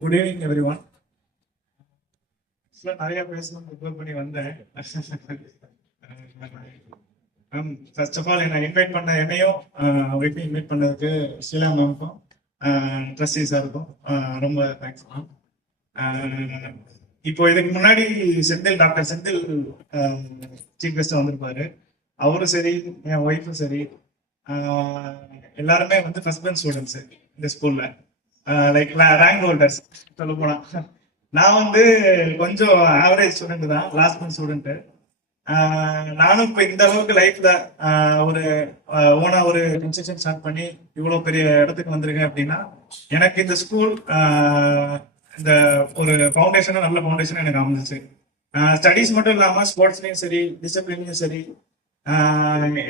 Good evening every one. நிறைய பேசணும் prepare பண்ணி வந்தேன். ஃபர்ஸ்ட் ஆஃப் ஆல் என்னை இன்வைட் பண்ண என்னையும் ஒய்ஃபை இன்வைட் பண்ணதுக்கு ஷீலா மேம்க்கும் ட்ரஸ்டி சாருக்கும் ரொம்ப தேங்க்ஸ் மேம். இப்போ இதுக்கு முன்னாடி டாக்டர் செந்தில் சீஃப் கெஸ்ட் வந்திருப்பாரு. அவரும் சரி, என் ஒய்ஃபும் சரி, எல்லாருமே வந்து ஃபர்ஸ்ட் பெஞ்ச் ஸ்டூடெண்ட்ஸ் இந்த ஸ்கூல்ல, லைக் ரேங்க் ஹோல்டர்ஸ் சொல்ல போனா. நான் வந்து கொஞ்சம் ஆவரேஜ் ஸ்டூடெண்ட் தான், லாஸ்ட் பெஞ்ச் ஸ்டூடெண்ட். நானும் இப்போ இந்த அளவுக்கு லைஃப்ல ஒரு ஓனா ஒரு இன்ஸ்டியூஷன் ஸ்டார்ட் பண்ணி இவ்வளவு பெரிய இடத்துக்கு வந்திருக்கேன் அப்படின்னா எனக்கு இந்த ஸ்கூல் இந்த ஒரு ஃபவுண்டேஷன், நல்ல ஃபவுண்டேஷன் எனக்கு அமைஞ்சிச்சு. ஸ்டடீஸ் மட்டும் இல்லாம ஸ்போர்ட்ஸ்லயும் சரி, டிசிப்ளின்லயும் சரி,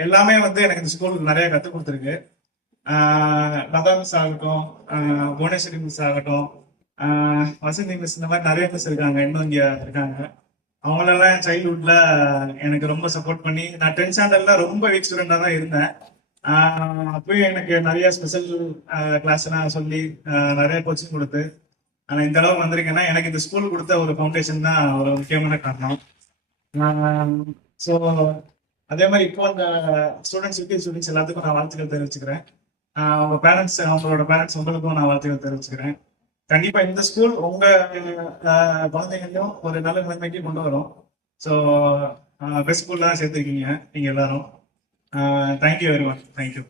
எல்லாமே வந்து எனக்கு இந்த ஸ்கூல் நிறைய கற்றுக் கொடுத்துருக்கு. லதா மிஸ் ஆகட்டும், புவனேஸ்வரி மிஸ் ஆகட்டும், வசந்தி மிஸ், இந்த மாதிரி நிறைய மிஸ் இருக்காங்க, இன்னும் இங்க இருக்காங்க. அவங்களெல்லாம் சைல்ட்ஹுட்ல எனக்கு ரொம்ப சப்போர்ட் பண்ணி, நான் 10th ஸ்டாண்டர்ட்ல ரொம்ப வீக் ஸ்டூடெண்டா தான் இருந்தேன். அப்பயும் எனக்கு நிறைய ஸ்பெஷல் கிளாஸ் எல்லாம் சொல்லி நிறைய கோச்சிங் கொடுத்து ஆனா இந்த அளவுக்கு வந்திருக்கேன்னா எனக்கு இந்த ஸ்கூல் கொடுத்த ஒரு ஃபவுண்டேஷன் தான் ஒரு முக்கியமான காரணம். ஸோ அதே மாதிரி இப்போ அந்த ஸ்டூடெண்ட்ஸ் எல்லாத்துக்கும் நான் வாழ்த்துக்கள் தெரிவிச்சுக்கிறேன். அவங்க பேரண்ட்ஸ், அவங்களோட பேரண்ட்ஸ் உங்களுக்கும் நான் வாழ்த்துக்கள் தெரிவிச்சுக்கிறேன். கண்டிப்பா இந்த ஸ்கூல் உங்க குழந்தைங்களையும் ஒரு நல்ல நிலைமைக்கு கொண்டு வரும். ஸோ பெஸ்ட் ஸ்கூல்ல தான் சேர்த்துருக்கீங்க நீங்க எல்லாரும். Thank you very much. தேங்க்யூ.